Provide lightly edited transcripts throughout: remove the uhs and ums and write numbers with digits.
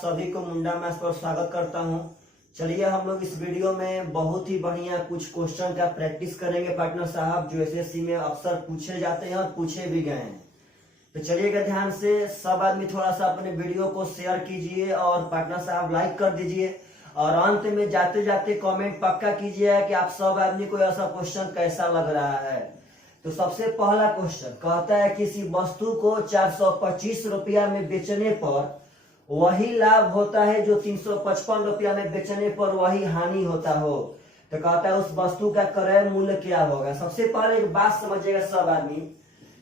सभी को मुंडा मैथ्स पर स्वागत करता हूं। चलिए हम लोग इस वीडियो में बहुत ही बढ़िया कुछ क्वेश्चन का प्रैक्टिस करेंगे पार्टनर साहब, जो एसएससी में अक्सर पूछे जाते हैं और पूछे भी गए हैं। तो चलिएगा ध्यान से, सब आदमी थोड़ा सा अपने वीडियो को शेयर कीजिए और पार्टनर साहब लाइक कर दीजिए और अंत में जाते जाते कमेंट पक्का कीजिए कि आप सब आदमी को ऐसा क्वेश्चन कैसा लग रहा है। तो सबसे पहला क्वेश्चन कहता है किसी वस्तु को 425 रुपया में बेचने पर वही लाभ होता है जो 355 रुपया में बेचने पर वही हानि होता हो। तो कहता है उस वस्तु का क्रय मूल्य क्या होगा। सबसे पहले एक बात समझिएगा सब आदमी,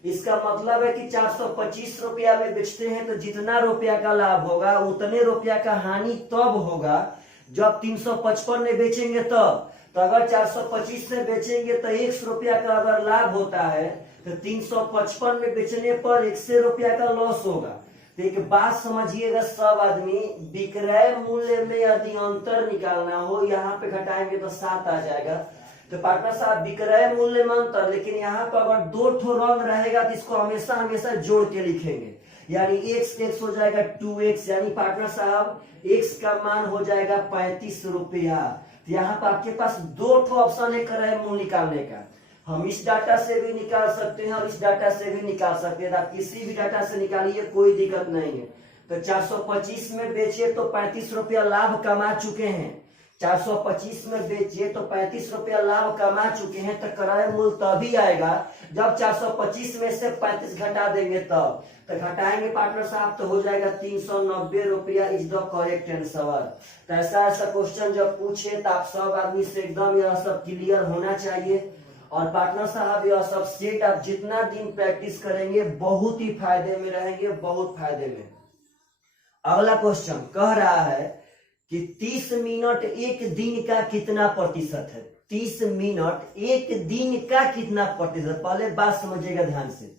इसका मतलब है कि 425 रुपया में बेचते हैं तो जितना रुपया का लाभ होगा उतने रुपया का हानि तब होगा जब 355 में बेचेंगे तब। तो अगर 425 से बेचेंगे तो 100 रुपया का अगर लाभ होता है तो 355 में बेचने पर 100 रुपया का लॉस होगा। तो एक बात समझिएगा सब आदमी, विक्रय मूल्य में यदि अंतर निकालना हो, यहाँ पे घटाएंगे तो 7 आ जाएगा। तो पार्टनर साहब विक्रय मूल्य में अंतर, लेकिन यहाँ पर अगर दो ठो रंग रहेगा तो इसको हमेशा हमेशा जोड़ के लिखेंगे, यानी x हो जाएगा 2x, यानी पार्टनर साहब x का मान हो जाएगा 35 रुपया। तो यहाँ पर आपके पास दो ठो ऑप्शन है क्रय मूल्य निकालने का। हम इस डाटा से भी निकाल सकते हैं और इस डाटा से भी निकाल सकते हैं। आप किसी भी डाटा से निकालिए, कोई दिक्कत नहीं है। तो 425 में बेचिए तो 35 रुपया लाभ कमा चुके हैं। 425 में बेचिए तो 35 रुपया लाभ कमा चुके हैं। तो क्रय मूल्य तभी आएगा जब 425 में से 35 घटा देंगे तब। तो घटाएंगे पार्टनर साहब तो हो जाएगा 390 रुपया इज द करेक्ट आंसर। तो ऐसा क्वेश्चन जब पूछे तो आप सब आदमी से एकदम यह सब क्लियर होना चाहिए। और पार्टनर साहब यह सब सेट आप जितना दिन प्रैक्टिस करेंगे बहुत ही फायदे में रहेंगे, बहुत फायदे में। अगला क्वेश्चन कह रहा है कि 30 मिनट एक दिन का कितना प्रतिशत है। 30 मिनट एक दिन का कितना प्रतिशत, पहले बात समझिएगा ध्यान से।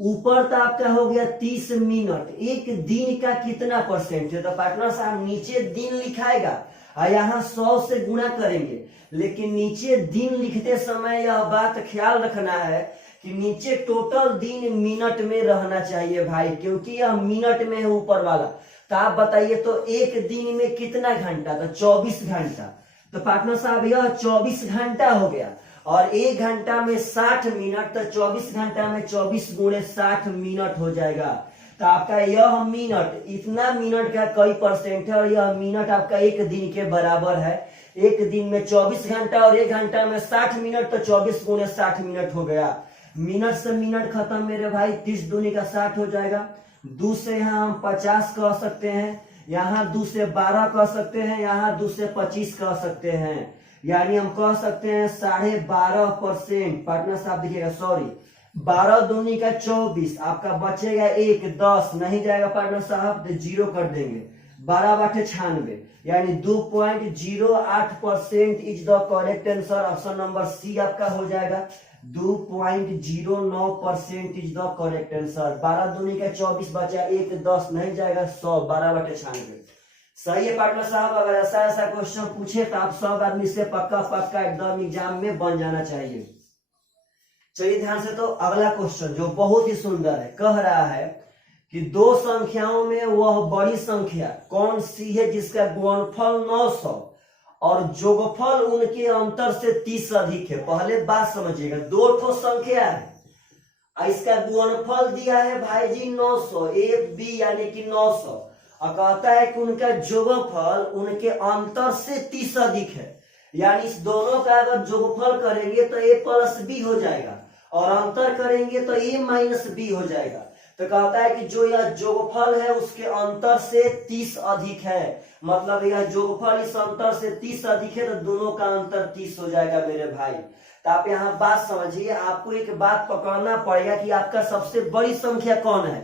ऊपर तो आपका हो गया 30 मिनट, एक दिन का कितना परसेंट है। तो पार्टनर साहब नीचे दिन लिखाएगा और यहाँ 100 से गुणा करेंगे, लेकिन नीचे दिन लिखते समय यह बात ख्याल रखना है कि नीचे टोटल दिन मिनट में रहना चाहिए भाई, क्योंकि यह मिनट में है ऊपर वाला। तो आप बताइए तो एक दिन में कितना घंटा, तो 24 घंटा। तो पार्टनर साहब यह 24 घंटा हो गया और एक घंटा में 60 मिनट, तो 24 घंटा में 24 गुणे 60 मिनट हो जाएगा। तो आपका यह मिनट, इतना मिनट का कई परसेंट है और यह मिनट आपका एक दिन के बराबर है। एक दिन में 24 घंटा और एक घंटा में 60 मिनट, तो 24 गुणे 60 मिनट हो गया। मिनट से मिनट खत्म मेरे भाई, 30 दूनी का 60 हो जाएगा। 2 से यहाँ हम 50 कह सकते हैं, यहाँ 2 से 12 कह सकते हैं, यहाँ 2 से 25 कह सकते हैं, यानी हम कह सकते हैं 12.5%। पार्टनर साहब देखिएगा, सॉरी 12 दूनी का 24, आपका बचेगा 1, 10 नहीं जाएगा पार्टनर साहब तो 0 कर देंगे। 12 बटे 96, यानी 2.08% is the correct answer. Option number C आपका हो जाएगा 2.09% इज द करेक्ट आंसर। 12 दूनी का 24 बचा 1, 10 नहीं जाएगा 100, 12 बटे 96 सही है पार्टनर साहब। अगर ऐसा क्वेश्चन पूछे तो आप सब आदमी से पक्का एकदम एग्जाम में बन जाना चाहिए। चलिए ध्यान से, तो अगला क्वेश्चन जो बहुत ही सुंदर है, कह रहा है कि दो संख्याओं में वह बड़ी संख्या कौन सी है जिसका गुणनफल 900 और जोगफल उनके अंतर से 30 अधिक है। पहले बात समझिएगा, दो ठो संख्या है, इसका गुणनफल दिया है भाई जी 900, ए बी यानी कि 900, और कहता है कि उनका जोगफल उनके अंतर से 30 अधिक है। यानी इस दोनों का अगर जोगफल करेंगे तो a प्लस बी हो जाएगा और अंतर करेंगे तो a माइनस बी हो जाएगा। तो कहता है कि जो यह जोगफल है उसके अंतर से 30 अधिक है, मतलब यह जोगफल इस अंतर से 30 अधिक है तो दोनों का अंतर 30 हो जाएगा मेरे भाई। तो आप यहाँ बात समझिए, आपको एक बात पकड़ना पड़ेगा कि आपका सबसे बड़ी संख्या कौन है।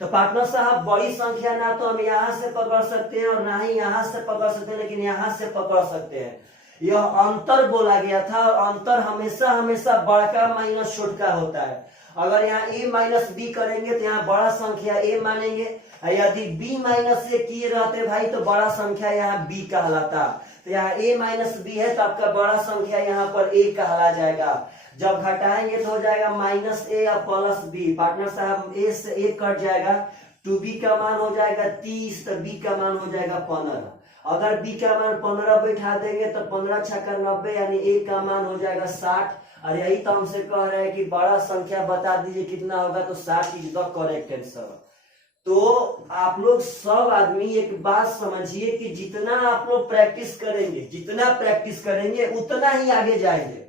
तो पार्टनर साहब बड़ी संख्या ना तो हम यहाँ से पकड़ सकते हैं और ना ही यहाँ से पकड़ सकते हैं, लेकिन यहाँ से पकड़ सकते हैं। यह अंतर बोला गया था और अंतर हमेशा हमेशा बड़का माइनस छोटका होता है। अगर यहाँ a माइनस बी करेंगे तो यहाँ बड़ा संख्या a मानेंगे, यदि b माइनस a किए रहते भाई तो बड़ा संख्या यहाँ b कहलाता। तो यहाँ a माइनस बी है तो आपका बड़ा संख्या यहाँ पर a कहला जाएगा। जब घटाएंगे तो हो जाएगा माइनस a और प्लस b। पार्टनर साहब a से a कट जाएगा, टू बी का मान हो जाएगा 30, तो बी का मान हो जाएगा 15। अगर बी का मान 15 बैठा देंगे तो 15 छक्का 90, यानी ए का मान हो जाएगा 60। और यही तो हमसे कह रहे हैं कि बड़ा संख्या बता दीजिए कितना होगा, तो 60 इज द करेक्ट आंसर। तो आप लोग सब आदमी एक बात समझिए कि जितना आप लोग प्रैक्टिस करेंगे उतना ही आगे जाएंगे।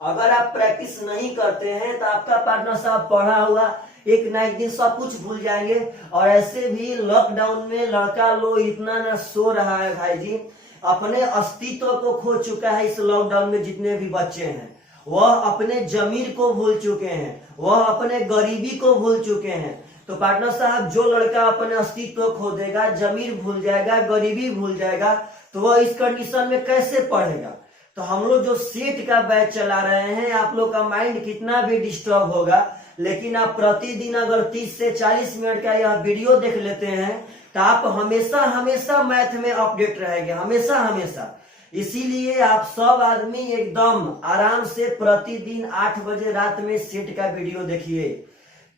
अगर आप प्रैक्टिस नहीं करते हैं तो आपका पार्टनर साहब पढ़ा हुआ एक ना एक दिन सब कुछ भूल जाएंगे। और ऐसे भी लॉकडाउन में लड़का लोग इतना ना सो रहा है भाई जी, अपने अस्तित्व को खो चुका है। इस लॉकडाउन में जितने भी बच्चे हैं वह अपने जमीर को भूल चुके हैं, वह अपने गरीबी को भूल चुके हैं। तो पार्टनर साहब, जो लड़का अपने अस्तित्व खो देगा, जमीर भूल जाएगा, गरीबी भूल जाएगा, तो वह इस कंडीशन में कैसे पढ़ेगा। तो हम लोग जो सेट का बैच चला रहे हैं, आप लोग का माइंड कितना भी डिस्टर्ब होगा, लेकिन आप प्रतिदिन अगर 30 से 40 मिनट का यह वीडियो देख लेते हैं तो आप हमेशा मैथ में अपडेट रहेंगे, हमेशा। इसीलिए आप सब आदमी एकदम आराम से प्रतिदिन 8 बजे रात में सेट का वीडियो देखिए।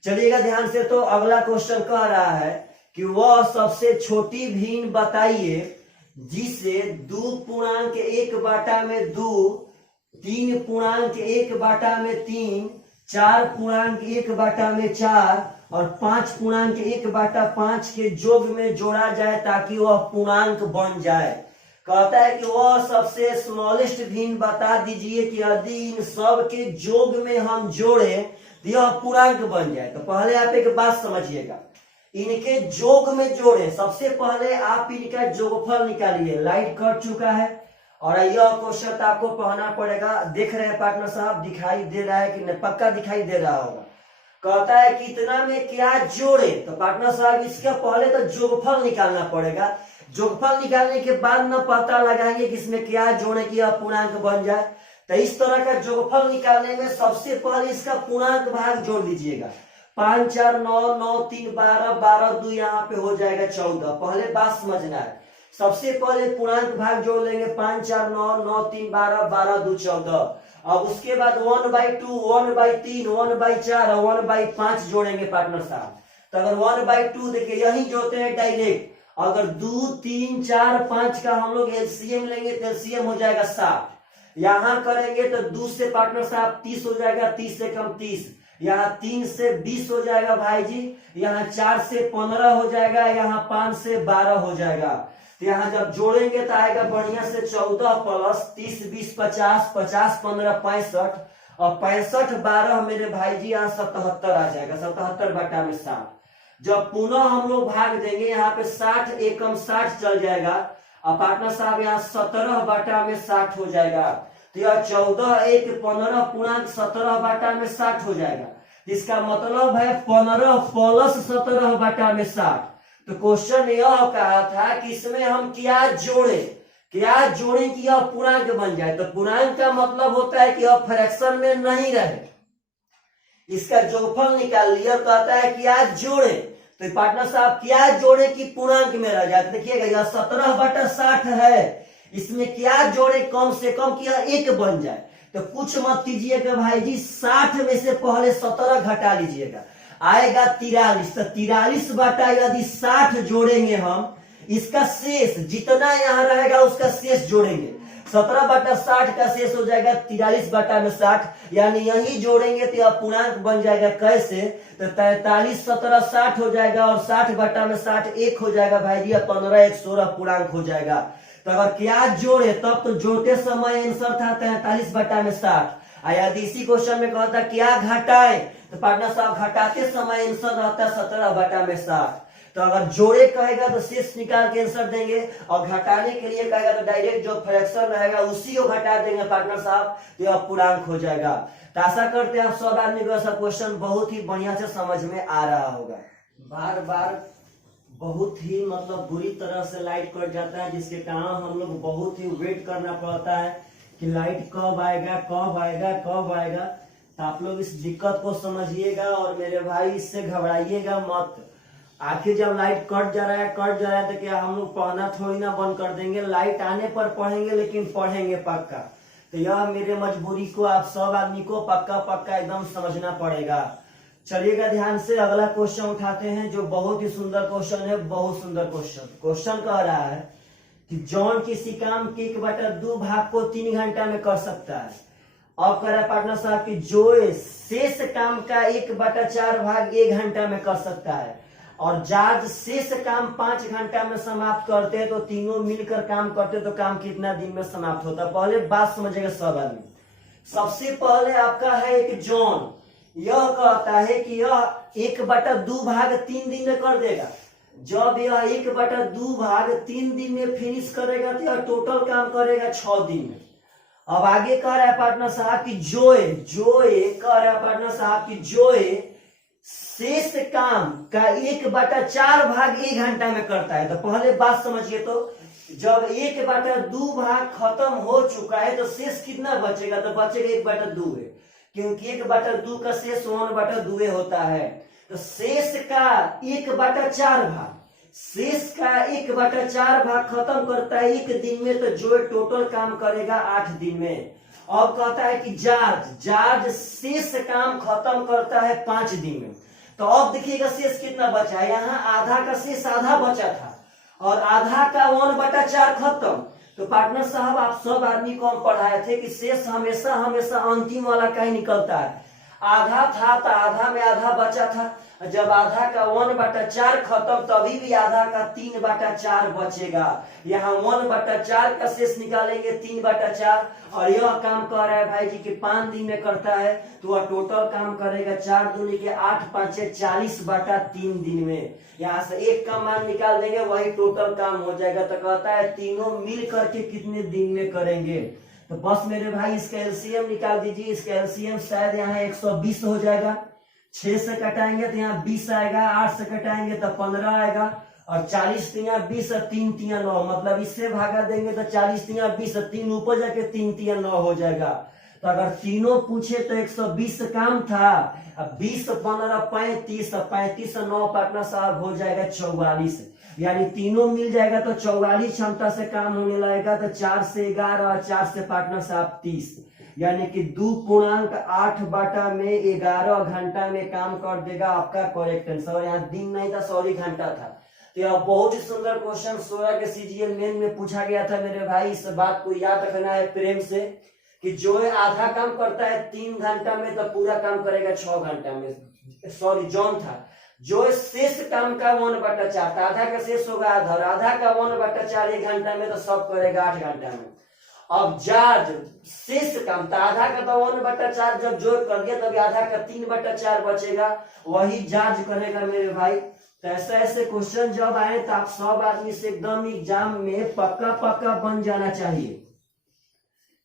चलिएगा ध्यान से। तो अगला क्वेश्चन कह रहा है कि वह सबसे छोटी भिन्न बताइए जिसे 2.1/2, 3.1/3, 4.1/4 और 5.1/5 के योग में जोड़ा जाए ताकि वह पूर्णांक बन जाए। कहता है कि वह सबसे स्मॉलेस्ट भिन्न बता दीजिए कि यदि इन सब के योग में हम जोड़े तो यह पूर्णांक बन जाए। तो पहले आप एक बात समझिएगा, इनके योग में जोड़े। सबसे पहले आप इनका योगफल निकालिए। लाइट कट चुका है और यह क्वेश्चन आपको पढ़ना पड़ेगा। देख रहे हैं पार्टनर साहब, दिखाई दे रहा है कि नहीं? पक्का दिखाई दे रहा होगा। कहता है कितना में क्या जोड़े। तो पार्टनर साहब, इसका पहले तो योगफल निकालना पड़ेगा। योगफल निकालने के बाद न पता लगाएंगे कि इसमें क्या जोड़े कि यह पूर्णांक बन जाए। तो इस तरह का योगफल निकालने में सबसे पहले इसका पूर्णांक भाग जोड़ लीजिएगा। 5 4 9 9 3 12 12 2 यहाँ पे हो जाएगा 14। पहले बात समझना है, सबसे पहले पूर्णांक भाग जोड़ लेंगे। 5 4 9 9 3 12 12 2 14। अब उसके बाद 1/2 1/3 1/4 और 1/5 जोड़ेंगे पार्टनर साहब। तो अगर 1/2 देखिए यही जोड़ते हैं डायरेक्ट। अगर 2 3 4 5 का हम लोग एलसीएम लेंगे तो एलसीएम हो जाएगा 60। यहाँ करेंगे तो 2 से पार्टनर साहब 30 हो जाएगा, 30 से कम 30। यहाँ 3 से 20 हो जाएगा भाई जी। यहाँ 4 से 15 हो जाएगा, यहाँ 5 से 12 हो जाएगा। तो यहाँ जब जोड़ेंगे तो आएगा बढ़िया से 14 प्लस 30 20 50 50 15 65 और 65 12 मेरे भाई जी यहाँ 77 आ जाएगा। 77/60। जब पुनः हम लोग भाग देंगे यहाँ पे 60 एकम 60 चल जाएगा और पार्टनर साहब यहाँ 17/60 हो जाएगा। तो यह 14 1 15 पूर्णांक 17/60 हो जाएगा। इसका मतलब है 15 प्लस 17/60। तो क्वेश्चन यह कहा था कि इसमें हम क्या जोड़े कि यह पूर्णांक बन जाए। तो पूर्णांक का मतलब होता है कि यह फ्रैक्शन में नहीं रहे। इसका योगफल निकाल लिया, कहता है क्या जोड़े। तो पार्टनर साहब क्या जोड़े कि पूर्णांक में रह जाए। देखिएगा यह 17/60 है, इसमें क्या जोड़े कम से कम कि यह 1 बन जाए। तो कुछ मत कीजिएगा भाई जी, 60 में से पहले 17 घटा लीजिएगा, आएगा 43। तो 43 बटा यदि 60 जोड़ेंगे हम, इसका शेष जितना यहाँ रहेगा उसका शेष जोड़ेंगे। 17/60 का शेष हो जाएगा 43/60, यानी यही जोड़ेंगे तो यह पूर्णांक बन जाएगा। कैसे? तो 43 17 60 हो जाएगा और 60/60 1 हो जाएगा भाई जी। 15 1 16 पूर्णांक हो जाएगा। तो अगर क्या जोड़े तब तो जोड़ते समय आंसर था 43/60। यदि इसी क्वेश्चन में कहता क्या घटाए तो पार्टनर साहब घटाते समय आंसर रहता 17/60। तो अगर जोड़े कहेगा तो शेष निकाल के आंसर देंगे और घटाने के लिए कहेगा तो डायरेक्ट जो फ्रैक्शन रहेगा उसी को घटा देंगे पार्टनर साहब, तो यह पूर्णांक हो जाएगा। तो आशा करते हैं आप सब आदमी को ऐसा क्वेश्चन बहुत ही बढ़िया से समझ में आ रहा होगा। बार बार बहुत ही मतलब बुरी तरह से लाइट कट जाता है, जिसके कारण हम लोग बहुत ही वेट करना पड़ता है कि लाइट कब आएगा। तो आप लोग इस दिक्कत को समझिएगा और मेरे भाई इससे घबराइएगा मत। आखिर जब लाइट कट जा रहा है तो क्या हम लोग पढ़ना थोड़ी ना बंद कर देंगे। लाइट आने पर पढ़ेंगे, लेकिन पढ़ेंगे पक्का। तो यह मेरे मजबूरी को आप सब आदमी को पक्का एकदम समझना पड़ेगा। चलिएगा ध्यान से, अगला क्वेश्चन उठाते हैं जो बहुत ही सुंदर क्वेश्चन है, बहुत सुंदर क्वेश्चन। क्वेश्चन कह रहा है कि जॉन किसी काम के 1/2 भाग को 3 घंटा में कर सकता है। अब कह रहा है पार्टनर साहब कि जो शेष काम का 1/4 भाग 1 घंटा में कर सकता है, और जॉर्ज शेष काम 5 घंटा में समाप्त करते हैं, तो तीनों मिलकर काम करते तो काम कितना दिन में समाप्त होता। पहले बात समझिएगा सब आदमी। सबसे पहले आपका है एक जॉन, यह कहता है कि यह 1/2 भाग 3 दिन में कर देगा। जब यह 1/2 भाग 3 दिन में फिनिश करेगा तो यह टोटल काम करेगा 6 दिन में। अब आगे कह रहा है पार्टनर साहब कि जोए कह रहा है पार्टनर साहब कि जोए शेष काम का 1/4 भाग 1 घंटा में करता है। तो पहले बात समझिए, तो जब 1/2 भाग खत्म हो चुका है तो शेष कितना बचेगा? तो बचेगा 1/2 है, क्योंकि 1/2 का शेष 1/2 होता है। तो शेष का 1/4 भाग, शेष का 1/4 भाग खत्म करता है 1 दिन में, तो जो टोटल काम करेगा 8 दिन में। अब कहता है कि जॉर्ज शेष काम खत्म करता है 5 दिन में। तो अब देखिएगा शेष कितना बचा है। यहाँ आधा का शेष आधा बचा था और आधा का 1/4 खत्म। तो पार्टनर साहब आप सब आदमी को हम पढ़ाए थे कि शेष हमेशा हमेशा अंतिम वाला का ही निकलता है। आधा था तो आधा में आधा बचा था, जब आधा का 1/4 खत्म तभी भी आधा का 3/4 बचेगा। यहाँ 1/4 का शेष निकालेंगे 3/4, और यह काम कर रहा है भाई जी कि 5 दिन में करता है, तो वह टोटल काम करेगा 4 दूनी के 8 5 40/3 दिन में। यहाँ से एक का मान निकाल देंगे, वही टोटल काम हो जाएगा। तो कहता है तीनों मिल करके कितने दिन में करेंगे? तो बस मेरे भाई इसका एलसीएम निकाल दीजिए। इसका एलसीएम शायद यहाँ 120 हो जाएगा। 6 से कटाएंगे तो यहाँ 20 आएगा, 8 से कटाएंगे तो 15 आएगा, और 40 तिया 20 और 3 तिया 9, मतलब इससे भागा देंगे तो 40 तिया 20 और 3 ऊपर जाके 3 तिया 9 हो जाएगा। तो अगर तीनों पूछे तो 120 काम था, अब 20 15 35, 35 और 9 पार्टनर साहब हो जाएगा 44, यानी तीनों मिल जाएगा तो 44 क्षमता से काम होने लगेगा। तो 4 से 11 और 4 से पार्टनर साहब 30, यानी कि 2.8/11 घंटा में काम कर देगा आपका करेक्ट आंसर। यहाँ दिन नहीं था, सॉरी घंटा था। तो यह बहुत ही सुंदर क्वेश्चन 16 के सीजीएल मेन में पूछा गया था मेरे भाई। इस बात को याद रखना है प्रेम से कि जो आधा काम करता है 3 घंटा में, तो पूरा काम करेगा 6 घंटा में। सॉरी जॉन था। जो शेष काम का 1/4 था, आधा का शेष होगा आधा, और आधा का 1/4 1 घंटा में, तो सब करेगा 8 घंटा में। अब जॉर्ज शेष काम था, आधा का तो 1/4 जब जोड़ कर दिया तभी आधा का 3/4 बचेगा, वही जॉर्ज करेगा मेरे भाई। तो ऐसे क्वेश्चन जब आए तो आप सब आदमी से एकदम एग्जाम में पक्का बन जाना चाहिए।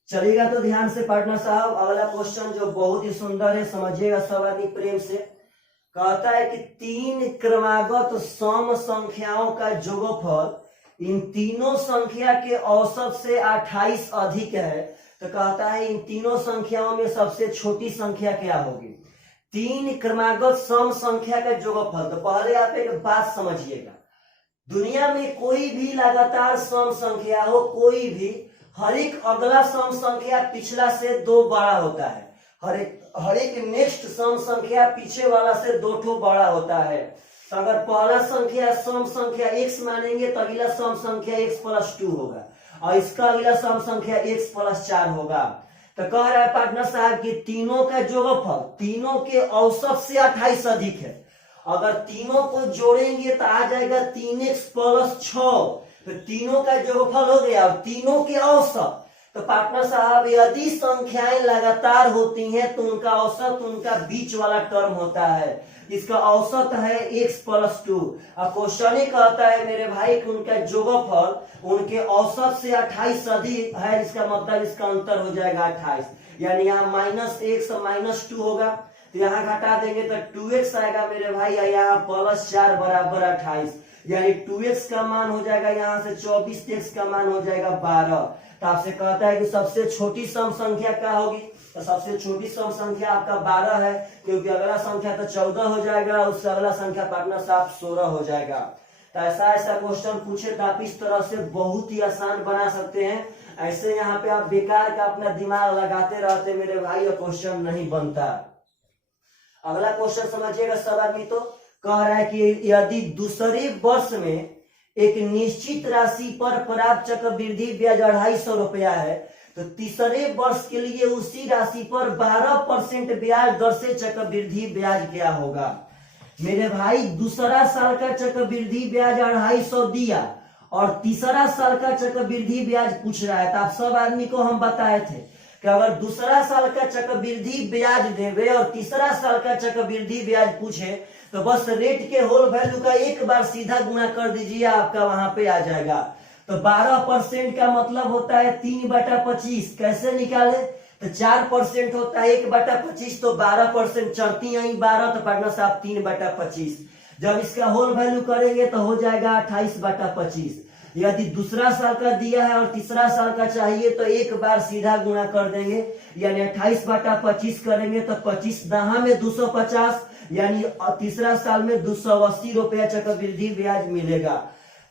चलिएगा तो ध्यान से पार्टनर साहब, अगला क्वेश्चन जो बहुत ही सुंदर है, समझिएगा सब आदमी प्रेम से। कहता है कि 3 क्रमागत सम संख्याओं का जोगफल इन तीनों संख्या के औसत से 28 अधिक है। तो कहता है इन तीनों संख्याओं में सबसे छोटी संख्या क्या होगी? 3 क्रमागत सम संख्या का जोगफल। तो पहले आप एक बात समझिएगा, दुनिया में कोई भी लगातार सम संख्या हो, कोई भी, हर एक अगला सम संख्या पिछला से 2 बड़ा होता है। हर एक नेक्स्ट सम संख्या पीछे वाला से 2 बड़ा होता है। तो अगर पहला संख्या सम संख्या x मानेंगे तो अगला सम संख्या x+2 होगा, और इसका अगला सम संख्या x+4 होगा। तो कह रहा है पार्टनर साहब कि तीनों का जोगफल तीनों के औसत से 28 अधिक है। अगर तीनों को जोड़ेंगे तो आ जाएगा 3x+6, तो तीनों का जोगफल हो गया, और तीनों के औसत। तो पार्टनर साहब यदि संख्याएं लगातार होती हैं तो उनका औसत उनका बीच वाला टर्म होता है, इसका औसत है x+2। और क्वेश्चन ही कहता है मेरे भाई कि उनका जोगफल उनके औसत से 28 अधिक है, इसका मतलब इसका अंतर हो जाएगा 28, यानी यहाँ -x और -2 होगा। तो यहाँ घटा देंगे तो 2x आएगा मेरे भाई, यहाँ +4 बराबर 28, यानी 2x का मान हो जाएगा यहाँ से 24, x का मान हो जाएगा 12। तो आपसे कहता है कि सबसे छोटी सम संख्या क्या होगी? तो सबसे छोटी सम संख्या आपका 12 है, क्योंकि अगला संख्या तो 14 हो जाएगा, उससे अगला संख्या पार्टनर साहब 16 हो जाएगा। तो ऐसा क्वेश्चन पूछे तो आप इस तरह से बहुत ही आसान बना सकते हैं। ऐसे यहाँ पे आप बेकार का अपना दिमाग लगाते रहते मेरे भाई, और क्वेश्चन नहीं बनता। अगला क्वेश्चन समझिएगा सब आदमी। तो कह रहा है कि यदि दूसरे वर्ष में एक निश्चित राशि पर प्राप्त चक्रवृद्धि ब्याज 250 रुपया है, तो तीसरे वर्ष के लिए उसी राशि पर 12% ब्याज दर से चक्रवृद्धि ब्याज क्या होगा। मेरे भाई दूसरा साल का चक्रवृद्धि ब्याज 250 दिया और तीसरा साल का चक्रवृद्धि ब्याज पूछ रहा है। तो आप सब आदमी को हम बताए थे कि अगर दूसरा साल का चक्रवृद्धि ब्याज देवे और तीसरा साल का चक्रवृद्धि ब्याज पूछे तो बस रेट के होल वैल्यू का एक बार सीधा गुणा कर दीजिए, आपका वहां पे आ जाएगा। तो 12% का मतलब होता है 3/25। कैसे निकाले? तो 4% होता है 1/25, तो 12% चढ़ती आई 12, तो पार्टनर साहब 3/25। जब इसका होल वैल्यू करेंगे तो हो जाएगा 28/25। यदि दूसरा साल का दिया है और तीसरा साल का चाहिए तो एक बार सीधा गुणा कर देंगे, यानी 28/25 करेंगे तो 25 दहा में 250, यानी तीसरा साल में 280 रुपया चक्रवृद्धि ब्याज मिलेगा।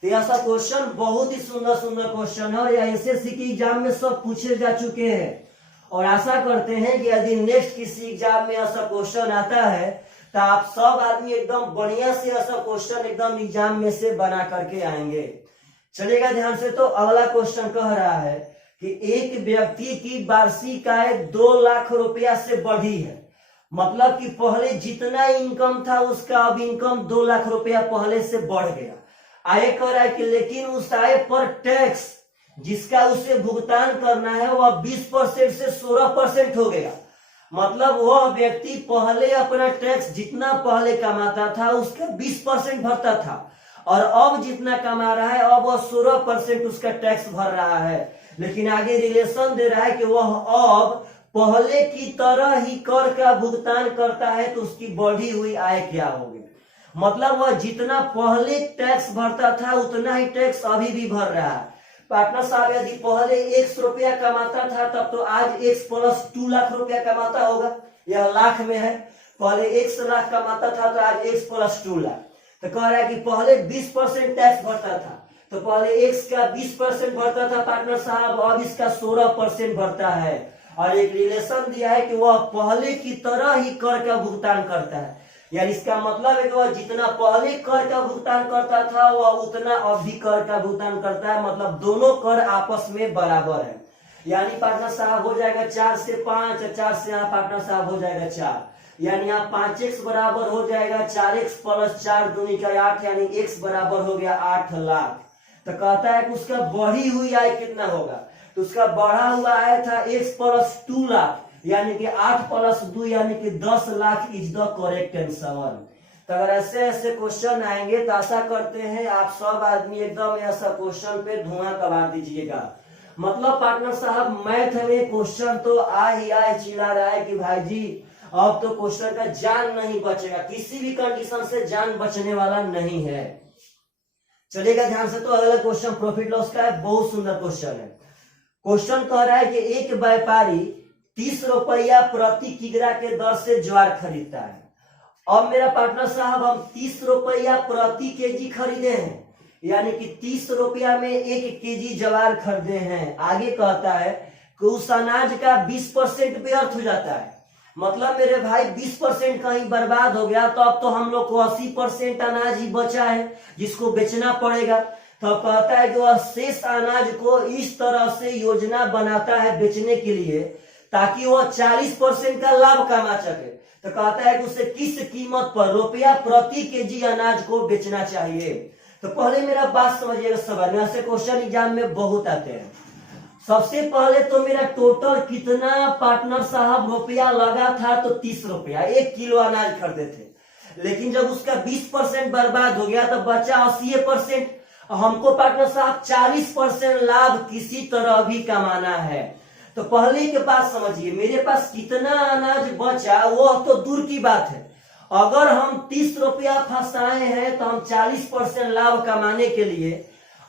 तो ऐसा क्वेश्चन बहुत ही सुंदर सुंदर क्वेश्चन है और यह एसएससी के एग्जाम में सब पूछे जा चुके हैं और आशा करते हैं कि यदि नेक्स्ट किसी एग्जाम में ऐसा क्वेश्चन आता है तो आप सब आदमी एकदम बढ़िया से ऐसा क्वेश्चन एकदम एग्जाम में से बना करके आएंगे। चलेगा ध्यान से। तो अगला क्वेश्चन कह रहा है कि एक व्यक्ति की वार्षिक आय 2 लाख रुपया से बढ़ी है, मतलब कि पहले जितना इनकम था उसका अब इनकम 2 लाख रुपया पहले से बढ़ गया। आय कह रहा है कि लेकिन उस आय पर टैक्स जिसका उसे भुगतान करना है वह 20% से 16% हो गया। मतलब वह व्यक्ति पहले अपना टैक्स जितना पहले कमाता था उसका 20% भरता था और अब जितना कमा रहा है अब वह 16% उसका टैक्स भर रहा है। लेकिन आगे रिलेशन दे रहा है कि वह अब पहले की तरह ही कर का भुगतान करता है, तो उसकी बढ़ी हुई आय क्या होगी। मतलब वह जितना पहले टैक्स भरता था उतना ही टैक्स अभी भी भर रहा है। पार्टनर साहब यदि पहले 100 रुपया कमाता था तब तो आज x + 2 लाख रुपया कमाता होगा, यह लाख में है। पहले 100 लाख कमाता था तो आज x + 2 लाख। तो कह रहा है कि पहले 20% टैक्स भरता था, तो पहले x का 20% भरता था पार्टनर साहब, अब इसका 16% भरता है। और एक रिलेशन दिया है कि वह पहले की तरह ही कर का भुगतान करता है, यानी इसका मतलब है कि वह जितना पहले कर का भुगतान करता था वह उतना अब भी कर का भुगतान करता है। मतलब दोनों कर आपस में बराबर है, यानी पार्टनर साहब हो जाएगा 4 से 5, 4 से यहाँ पार्टनर साहब हो जाएगा 4, यानी यहाँ 5x बराबर हो जाएगा 4x + 4 दूनी का 8, यानी x बराबर हो गया 8 लाख। तो कहता है कि उसका बढ़ी हुई आय कितना होगा, तो उसका बढ़ा हुआ आय था x + 2 लाख, यानी कि 8 + 2 यानी कि 10 lakh is the correct answer. तो अगर ऐसे ऐसे क्वेश्चन आएंगे तो आशा करते हैं आप सब आदमी एकदम ऐसा क्वेश्चन पे धुआं करवा दीजिएगा। मतलब पार्टनर साहब मैथ में क्वेश्चन तो आ ही आए चिल्ला रहा है कि भाई जी अब तो क्वेश्चन का जान नहीं बचेगा, किसी भी कंडीशन से जान बचने वाला नहीं है। चलेगा ध्यान से। तो अगला क्वेश्चन प्रॉफिट लॉस का है, बहुत सुंदर क्वेश्चन है। क्वेश्चन कह रहा है कि एक व्यापारी 30 रुपया प्रति किग्रा के दर से ज्वार खरीदता है। अब मेरा पार्टनर साहब हम 30 रुपया प्रति केजी खरीदे हैं, यानी कि 30 रुपया में 1 केजी ज्वार खरीदे हैं। आगे कहता है कि उस अनाज का 20% व्यर्थ हो जाता है, मतलब मेरे भाई 20% कहीं बर्बाद हो गया, तो अब तो हम लोग को 80% अनाज ही बचा है जिसको बेचना पड़ेगा। तो कहता है कि वह शेष अनाज को इस तरह से योजना बनाता है बेचने के लिए ताकि वह 40% का लाभ कमा सके। तो कहता है कि उसे किस कीमत पर रुपया प्रति केजी अनाज को बेचना चाहिए। तो पहले मेरा बात समझिएगा, सवाल में ऐसे क्वेश्चन एग्जाम में बहुत आते हैं। सबसे पहले तो मेरा टोटल कितना पार्टनर साहब रुपया लगा था, तो 30 रुपया 1 किलो अनाज खरीदे थे। लेकिन जब उसका 20% बर्बाद हो गया तो बचा 80%। हमको पार्टनर साहब 40% लाभ किसी तरह भी कमाना है। तो पहले के बात समझिए, मेरे पास कितना अनाज बचा वह तो दूर की बात है, अगर हम 30 रुपया फंसाए हैं तो हम 40% लाभ कमाने के लिए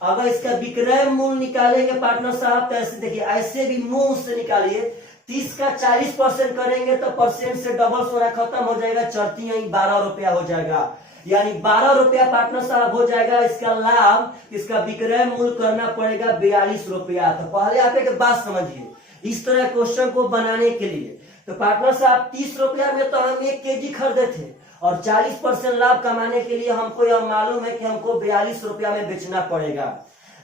अगर इसका विक्रय मूल्य निकालेंगे पार्टनर साहब, तो ऐसे देखिए ऐसे भी मुंह से निकालिए, 30 का 40% करेंगे तो परसेंट से डबल सोना खत्म हो जाएगा, चढ़ती यही 12 रुपया हो जाएगा, यानी 12 रुपया पार्टनर साहब हो जाएगा इसका लाभ। इसका विक्रय मूल्य करना पड़ेगा 42 रुपया। तो पहले आप एक बात समझिए, इस तरह क्वेश्चन को बनाने के लिए तो पार्टनर साहब 30 रुपया में तो हम 1 केजी खरीदे थे और 40% लाभ कमाने के लिए हमको यह मालूम है कि हमको 42 रुपया में बेचना पड़ेगा।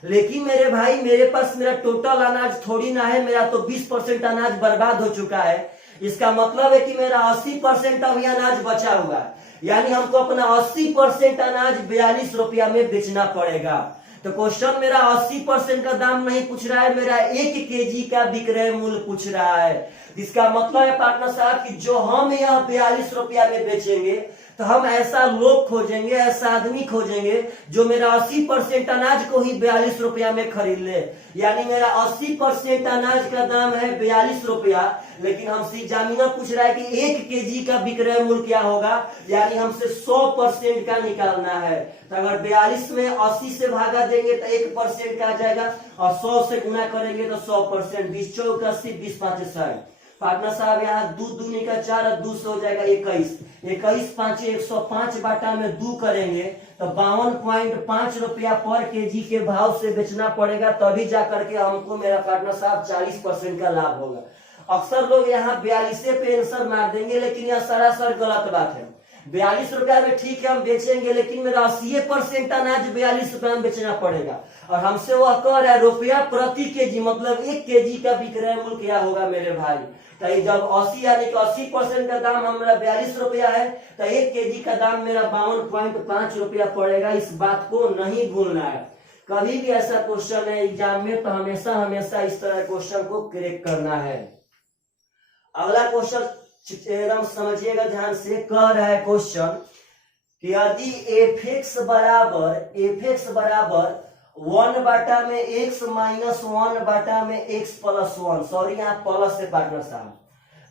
लेकिन मेरे भाई मेरे पास मेरा टोटल अनाज थोड़ी ना है, मेरा तो 20% अनाज बर्बाद हो चुका है। इसका मतलब है कि मेरा 80% अभी अनाज बचा हुआ है, यानी हमको अपना 80% अनाज 42 रुपया में बेचना पड़ेगा। तो क्वेश्चन मेरा 80% का दाम नहीं पूछ रहा है, मेरा 1 केजी का विक्रय मूल्य पूछ रहा है। इसका मतलब है पार्टनर साहब कि जो हम यह 42 रुपया में बेचेंगे तो हम ऐसा लोग खोजेंगे, ऐसा आदमी खोजेंगे जो मेरा 80% अनाज को ही 42 रुपया में खरीद ले। यानी मेरा 80% अनाज का दाम है 42 रुपया, लेकिन हमसे एग्जामिनर पूछ रहा है कि 1 केजी का विक्रय मूल्य क्या होगा, यानी हमसे 100% का निकालना है। तो अगर 42 में 80 से भागा देंगे तो 1% का आ जाएगा और 100 से गुना करेंगे तो 100%। 20 चौक 80, 20 5 60। पार्टनर साहब यहाँ 2 दूनी का 4 और 2 से हो जाएगा 21। 21 5 105 बाटा में 2 करेंगे तो 52.5 रुपया पर केजी के भाव से बेचना पड़ेगा, तभी जाकर के हमको मेरा पार्टनर साहब 40% का लाभ होगा। अक्सर लोग यहाँ 42 पे आंसर मार देंगे, लेकिन यह सरासर गलत बात है। 42 रुपया में ठीक है हम बेचेंगे, लेकिन मेरा 80% अनाज 42 रुपया में बेचना पड़ेगा और हमसे वो कह रहा है रुपया प्रति केजी, मतलब 1 केजी का विक्रय मूल्य क्या होगा मेरे भाई। तो जब 80 यानी कि 80% का दाम हमारा 42 रुपया है तो 1 केजी का दाम मेरा 52.5 रुपया पड़ेगा। इस बात को नहीं भूलना है। कभी भी ऐसा क्वेश्चन है एग्जाम में तो हमेशा हमेशा इस तरह क्वेश्चन को क्रैक करना है। अगला क्वेश्चन एकदम समझिएगा ध्यान से। कह रहा है क्वेश्चन कि यदि f(x) बराबर 1 बाटा में x माइनस 1 बाटा में x प्लस 1, सॉरी यहाँ प्लस से पार्टनर साहब,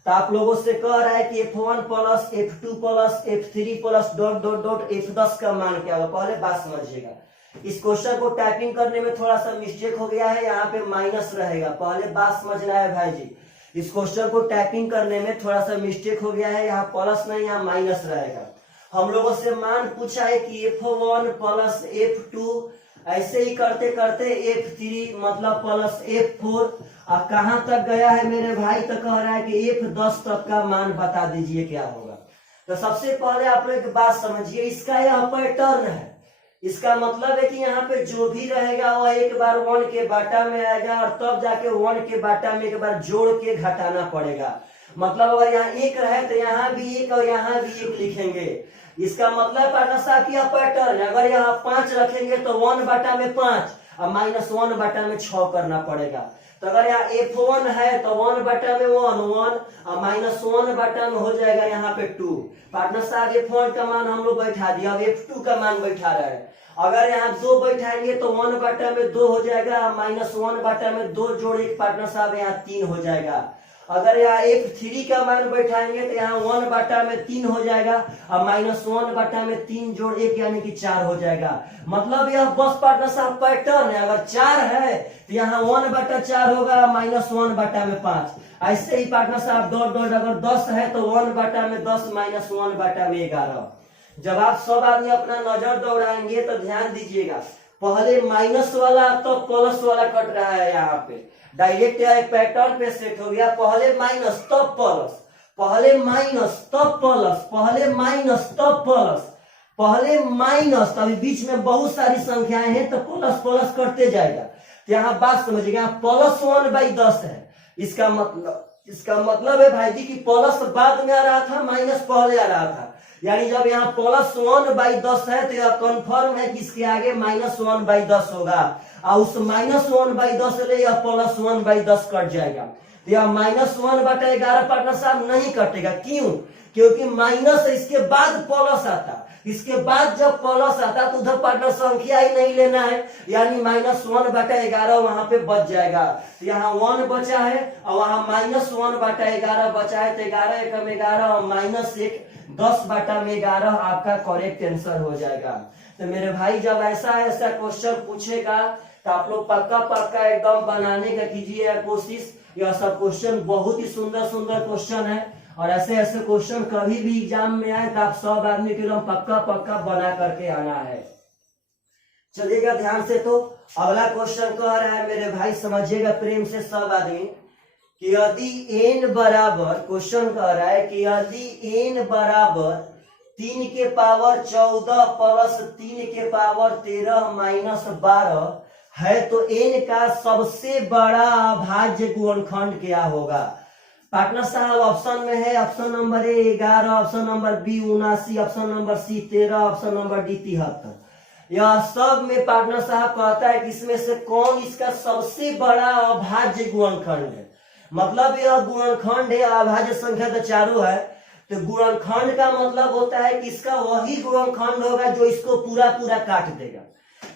तो आप लोगों से कह रहा है कि f1 plus f2 plus f3 plus dot dot dot f10 का मान क्या होगा। पहले बात समझिएगा, इस क्वेश्चन को टाइपिंग करने में थोड़ा सा मिस्टेक हो गया है, यहाँ पे माइनस रहेगा। पहले बात समझना है भाई जी, इस क्वेश्चन को टाइपिंग करने में थोड़ा सा मिस्टेक हो गया है, यहाँ प्लस नहीं यहाँ माइनस रहेगा। हम लोगों से मान पूछा है कि f1 प्लस f2, ऐसे ही करते करते f3 मतलब प्लस f4, और कहां तक गया है मेरे भाई, तो कह रहा है कि f10 तक का मान बता दीजिए क्या होगा। तो सबसे पहले आप लोग एक बात समझिए, इसका यह पैटर्न है। इसका मतलब है कि यहाँ पे जो भी रहेगा वह एक बार 1 के बाटा में आएगा और तब जाके 1 के बाटा में एक बार जोड़ के घटाना पड़ेगा। मतलब अगर यहाँ 1 रहे तो यहाँ भी 1 और यहाँ भी 1 लिखेंगे। इसका मतलब पार्टनर साहब यह पैटर्न है। अगर यहाँ 5 रखेंगे तो 1 बाटा में 5 और माइनस 1 बाटा में 6 करना पड़ेगा। तो अगर यहाँ f1 है तो 1 बाटा में 1 और माइनस 1 बाटा में हो जाएगा यहाँ पे 2। पार्टनर साहब f1 का मान हम लोग बैठा दिया, अब f2 का मान बैठा रहे हैं। अगर यहाँ 2 बैठाएंगे तो 1 बाटा में 2 हो जाएगा, माइनस 1 बाटा में 2 जोड़ 1 पार्टनर साहब यहाँ 3 हो जाएगा। अगर यहाँ f3 का मान बैठाएंगे तो यहाँ 1 बाटा में 3 हो जाएगा और माइनस 1 बाटा में 3 जोड़ 1 यानी कि 4 हो जाएगा। मतलब यह बस पार्टनर साहब पैटर्न है। अगर 4 है तो यहाँ 1 बाटा 4 होगा, माइनस 1 बाटा में 5। ऐसे ही पार्टनर साहब डॉट डॉट, अगर 10 है तो 1 बाटा में 10 माइनस 1 बाटा में 11। जब आप सब आदमी अपना नजर दौड़ाएंगे तो ध्यान दीजिएगा, पहले माइनस वाला तो प्लस वाला कट रहा है। यहाँ पे डायरेक्ट एक पैटर्न पे सेट हो गया, पहले माइनस तब प्लस, पहले माइनस तब प्लस, पहले माइनस तब प्लस, पहले माइनस, तभी बीच में बहुत सारी संख्याएं हैं तो प्लस प्लस करते जाएगा। तो यहाँ बात समझिएगा, यहाँ प्लस 1/10 है। इसका मतलब है भाई जी कि प्लस बाद में आ रहा था, माइनस पहले आ रहा था। यानी जब यहाँ प्लस 1/10 है तो यह कंफर्म है कि इसके आगे माइनस 1/10 होगा और उस माइनस 1/10 से यह प्लस 1/10 कट जाएगा। तो यह माइनस 1/11 पार्टनर साहब नहीं कटेगा। क्यों? क्योंकि माइनस इसके बाद प्लस आता, इसके बाद जब प्लस आता तो उधर पार्टनर संख्या ही नहीं लेना है, यानी माइनस 1/11 वहां पे बच जाएगा। तो यहाँ 1 बचा है और वहां माइनस 1/11 बचा है, तो 11 एकम 11 और माइनस 1 10/11 आपका करेक्ट आंसर हो जाएगा। तो मेरे भाई जब ऐसा क्वेश्चन पूछेगा तो आप लोग पक्का एकदम बनाने का कीजिए कोशिश। यह सब क्वेश्चन बहुत ही सुंदर सुंदर क्वेश्चन है और ऐसे क्वेश्चन कभी भी एग्जाम में आए तो आप सब आदमी के एकदम पक्का बना करके आना है। चलिएगा ध्यान से। तो अगला क्वेश्चन कह रहा है मेरे भाई, समझिएगा प्रेम से सब आदमी, कि यदि n बराबर, क्वेश्चन कह रहा है कि यदि n बराबर 3 के पावर 14 प्लस 3 के पावर 13 माइनस 12 है तो n का सबसे बड़ा अभाज्य गुणनखंड क्या होगा। पार्टनर साहब ऑप्शन में है, option number A 11, option number B 79, option number C 13, option number D 73। यह सब में पार्टनर साहब कहता है कि इसमें से कौन इसका सबसे बड़ा अभाज्य गुणनखंड है। मतलब यह गुणनखंड है, अभाज्य संख्या तो चारों है, तो गुणनखंड का मतलब होता है कि इसका वही गुणनखंड होगा जो इसको पूरा पूरा काट देगा।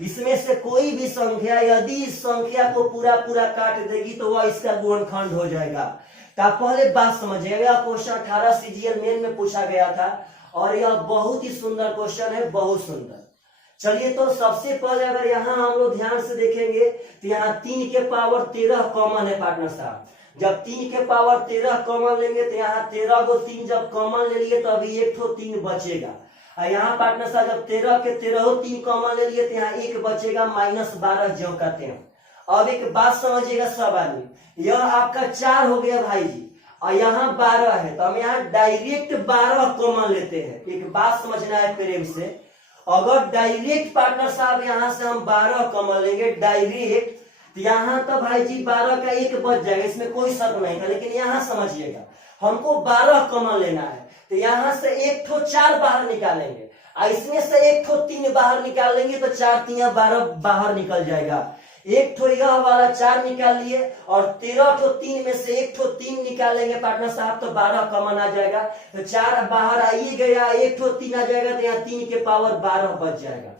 इसमें से कोई भी संख्या यदि इस संख्या को पूरा पूरा काट देगी तो वह इसका गुणनखंड हो जाएगा। तो आप पहले बात समझिएगा, क्वेश्चन 18 सीजीएल मेन में पूछा गया था और यह बहुत ही सुंदर क्वेश्चन है, बहुत सुंदर। चलिए तो सबसे पहले अगर यहाँ हम लोग ध्यान से देखेंगे तो यहाँ 3 के पावर 13 कॉमन है पार्टनर साहब। जब 3 के पावर 13 कॉमन लेंगे तो यहाँ 13 को 3 जब कॉमन ले लिए तो अभी एक तो 3 बचेगा। और यहाँ पार्टनर साहब जब 13 के 13 3 कॉमन ले लिए तो यहाँ 1 बचेगा, माइनस 12 जो कहते हैं। अब एक बात समझिएगा सब आदमी, यह आपका 4 हो गया भाई जी और यहाँ 12 है, तो हम यहाँ डायरेक्ट 12 कॉमन लेते हैं। एक बात समझना है प्रेम से, अगर डायरेक्ट पार्टनर साहब यहाँ से हम 12 कॉमन लेंगे डायरेक्ट, तो यहाँ तो भाई जी 12 का 1 बच जाएगा, इसमें कोई शक नहीं था। लेकिन यहाँ समझिएगा हमको 12 कॉमन लेना है, तो यहाँ से 1 तो 4 बाहर निकालेंगे और इसमें से 1 तो 3 बाहर निकालेंगे तो 4 3 12 बाहर निकल जाएगा। 1 तो यह वाला 4 निकाल लिए और 13 तो 3 में से 1 तो 3 निकालेंगे पार्टनर साहब तो 12 कॉमन आ जाएगा। तो 4 बाहर आ ही गया, 1 तो 3 आ जाएगा तो यहाँ 3 के पावर 12 बच जाएगा।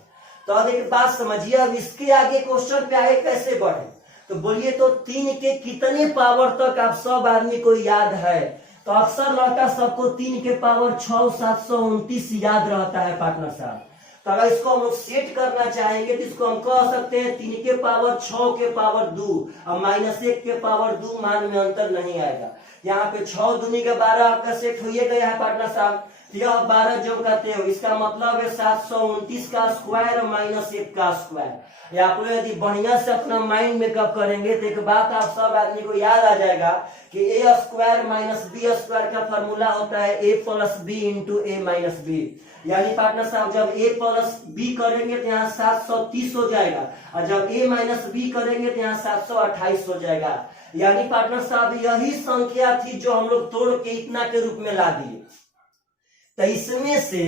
तो अब एक बात समझिए, अब इसके आगे क्वेश्चन पे आगे कैसे बढ़े तो बोलिए तो 3 के कितने पावर तक आप सब आदमी को याद है। तो अक्सर लड़का सबको 3 के पावर 6 729 याद रहता है पार्टनर साहब। तो अगर इसको हम लोग सेट करना चाहेंगे तो इसको हम कह सकते हैं 3 के पावर 6 के पावर 2 और माइनस 1 के पावर 2, मान में अंतर नहीं आएगा। यहाँ पे 6 दूनी के 12 आपका सेट हो गया है पार्टनर साहब। यह 12 जो कहते हो इसका मतलब है 729 का स्क्वायर माइनस 1 का स्क्वायर। या आप लोग यदि बढ़िया से अपना माइंड मेकअप करेंगे तो एक बात आप सब आदमी को याद आ जाएगा कि ए स्क्वायर माइनस बी स्क्वायर का फॉर्मूला होता है ए प्लस बी इंटू ए माइनस बी। यानी पार्टनर साहब जब ए प्लस बी करेंगे तो यहाँ 730 हो जाएगा और जब ए माइनस बी करेंगे तो यहाँ 728 हो जाएगा। यानी पार्टनर साहब यही संख्या थी जो हम लोग तोड़ के इतना के रूप में ला दिए। तो इसमें से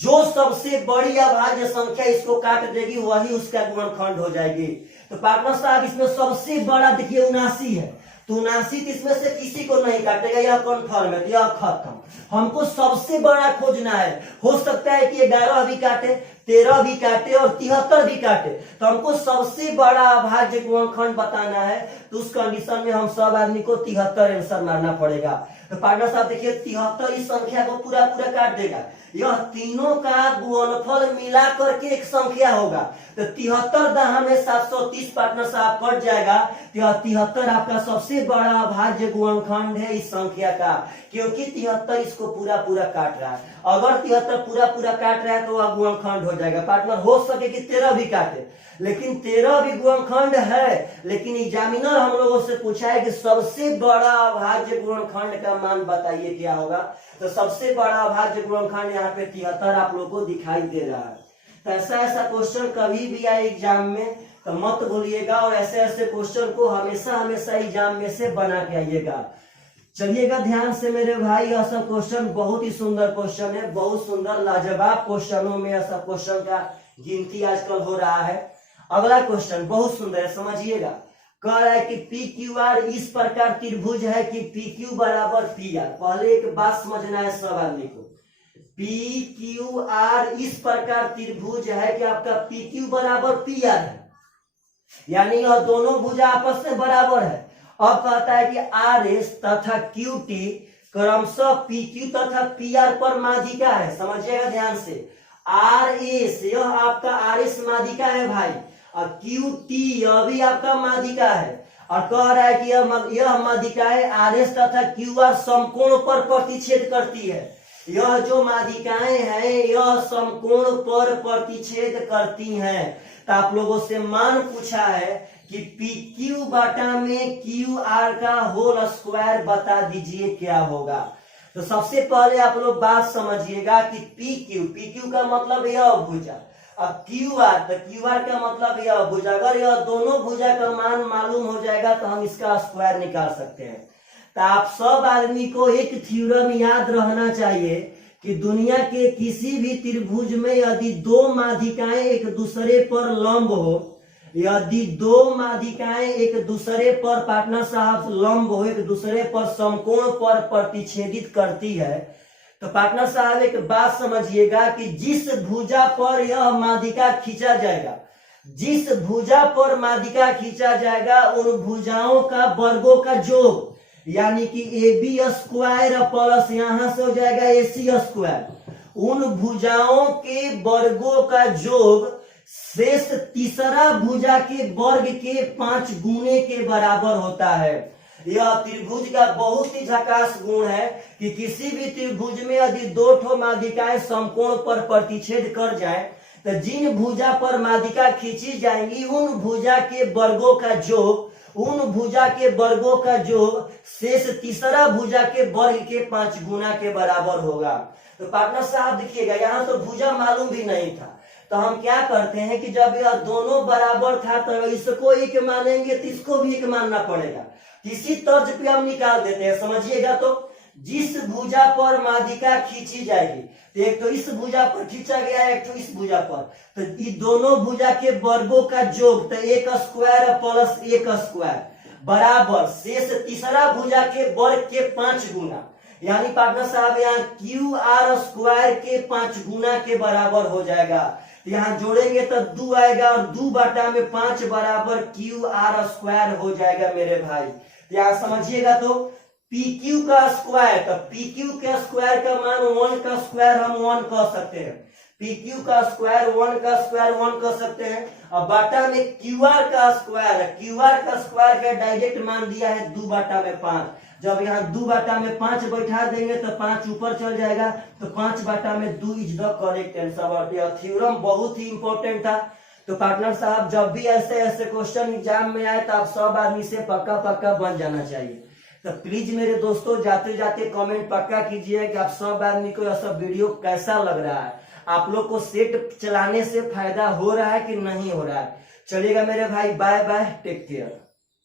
जो सबसे बड़ी अभाज्य संख्या इसको काट देगी वही उसका गुणनखंड हो जाएगी। तो पार्टनर साहब इसमें सबसे बड़ा देखिए 79 है, तो 79 इसमें से किसी को नहीं काटेगा, यह कन्फर्म है, यह खत्म। हमको सबसे बड़ा खोजना है। हो सकता है कि 11 भी काटे, 13 भी काटे और 73 भी काटे, तो हमको सबसे बड़ा अभाज्य गुणनखंड बताना है। तो उस कंडीशन में हम सब आदमी को 73 आंसर मारना पड़ेगा। तो पार्टनर साहब देखिए 73 इस संख्या को पूरा पूरा काट देगा। यह तीनों का गुणनफल मिला करके एक संख्या होगा। तो 73 दहा में 730 पार्टनर साहब कट जाएगा। तो 73 आपका सबसे बड़ा अभाज्य गुणनखंड है इस संख्या का, क्योंकि 73 इसको पूरा पूरा काट रहा है। अगर 73 पूरा पूरा काट रहा है तो वह गुणनखंड हो जाएगा। पार्टनर हो सके कि 13 भी काटे, लेकिन 13 भी गुणनखंड है, लेकिन एग्जामिनर हम लोगों से पूछा है कि सबसे बड़ा अभाज्य गुणनखंड का मान बताइए क्या होगा। तो सबसे बड़ा अभाज्य गुणनखंड यहाँ पे 73 आप लोगों को दिखाई दे रहा है। तो ऐसा क्वेश्चन कभी भी आए एग्जाम में तो मत भूलिएगा और ऐसे क्वेश्चन को हमेशा एग्जाम में से बना के आइएगा। चलिएगा ध्यान से मेरे भाई, यह सब क्वेश्चन बहुत ही सुंदर क्वेश्चन है, बहुत सुंदर लाजवाब क्वेश्चनों में यह सब क्वेश्चन का गिनती आजकल हो रहा है। अगला क्वेश्चन बहुत सुंदर है, समझिएगा। कह रहा है कि पी क्यू आर इस प्रकार त्रिभुज है कि पी क्यू बराबर पी आर। पहले एक बात समझना है सब आदमी को, पी क्यू आर इस प्रकार त्रिभुज है कि आपका पी क्यू बराबर पी आर है, यानी यह दोनों भुजा आपस में बराबर है। अब कहता है कि आर एस तथा क्यू टी क्रमशः पी क्यू तथा पी आर पर माध्यिका है। समझिएगा ध्यान से, आर एस यह आपका आर एस माध्यिका है भाई, और क्यू टी यह भी आपका माध्यिका है। और कह रहा है कि यह माध्यिकाएं आर एस तथा क्यू आर समकोण पर प्रतिच्छेद करती है। यह जो माध्यिकाएं हैं यह समकोण पर प्रतिच्छेद करती हैं। तो आप लोगों से मान पूछा है कि पी क्यू बटा में क्यू आर का होल स्क्वायर बता दीजिए क्या होगा। तो सबसे पहले आप लोग बात समझिएगा कि पी क्यू का मतलब यह भुजा, अब क्यू आर, तो क्यू आर का मतलब यह भुजा। अगर यह दोनों भुजा का मान मालूम हो जाएगा तो हम इसका स्क्वायर निकाल सकते हैं। तो आप सब आदमी को एक थ्योरम याद रहना चाहिए कि दुनिया के किसी भी त्रिभुज में यदि दो माध्यिकाएं एक दूसरे पर लंब हो, यदि दो माध्यिकाएं एक दूसरे पर पार्टनर साहब लंब हो, एक दूसरे पर समकोण पर प्रतिच्छेदित करती है, तो पार्टनर साहब एक बात समझिएगा कि जिस भुजा पर यह माध्यिका खींचा जाएगा, जिस भुजा पर माध्यिका खींचा जाएगा उन भुजाओं का वर्गों का योग, यानी कि ए बी स्क्वायर प्लस यहां से हो जाएगा ए सी स्क्वायर, उन भुजाओं के वर्गों का योग शेष तीसरा भुजा के वर्ग के 5 गुने के बराबर होता है। यह त्रिभुज का बहुत ही झकास गुण है कि किसी भी त्रिभुज में यदि दो ठो माध्यिकाएं समकोण पर प्रतिच्छेद कर जाएं, तो जिन भुजा पर माध्यिका खींची जाएंगी उन भुजा के वर्गों का योग, उन भुजा के वर्गों का योग शेष तीसरा भुजा के वर्ग के 5 गुना के बराबर होगा। तो पार्टनर साहब देखिएगा, यहाँ तो भुजा मालूम भी नहीं था, तो हम क्या करते हैं कि जब यह दोनों बराबर था तो इसको एक मानेंगे तो इसको भी एक मानना पड़ेगा, किसी तर्ज पे हम निकाल देते हैं। समझिएगा, तो जिस भुजा पर माध्यिका खींची जाएगी, तो एक तो इस भुजा पर खींचा गया है, एक तो इस भुजा पर, तो ये दोनों भुजा के वर्गों का योग, तो एक स्क्वायर प्लस एक स्क्वायर बराबर शेष तीसरा भुजा के वर्ग के 5 गुना, यानी पार्टनर साहब यहाँ क्यू आर स्क्वायर के 5 गुना के बराबर हो जाएगा। तो यहाँ जोड़ेंगे तो 2 आएगा और 2 बटा में 5 बराबर क्यू आर स्क्वायर हो जाएगा मेरे भाई। यहाँ समझिएगा, तो पी क्यू का स्क्वायर, तो पी क्यू के स्क्वायर का मान 1 का स्क्वायर हम 1 कह सकते हैं, पी क्यू का स्क्वायर 1 का स्क्वायर 1 कह सकते हैं। और बटा में क्यू आर का स्क्वायर, क्यू आर का स्क्वायर का डायरेक्ट मान दिया है 2 बटा में 5, जब यहाँ 2 बटा में 5 बैठा देंगे तो 5 ऊपर चल जाएगा, तो 5 बटा में 2 इज द करेक्ट आंसर। यह थ्योरम बहुत ही इंपॉर्टेंट था। तो पार्टनर साहब जब भी ऐसे ऐसे क्वेश्चन एग्जाम में आए तो आप सब आदमी से पक्का बन जाना चाहिए। तो प्लीज मेरे दोस्तों जाते जाते कमेंट पक्का कीजिए कि आप सब आदमी को यह सब वीडियो कैसा लग रहा है, आप लोग को सेट चलाने से फायदा हो रहा है कि नहीं हो रहा है। चलिएगा मेरे भाई, बाय बाय, टेक केयर।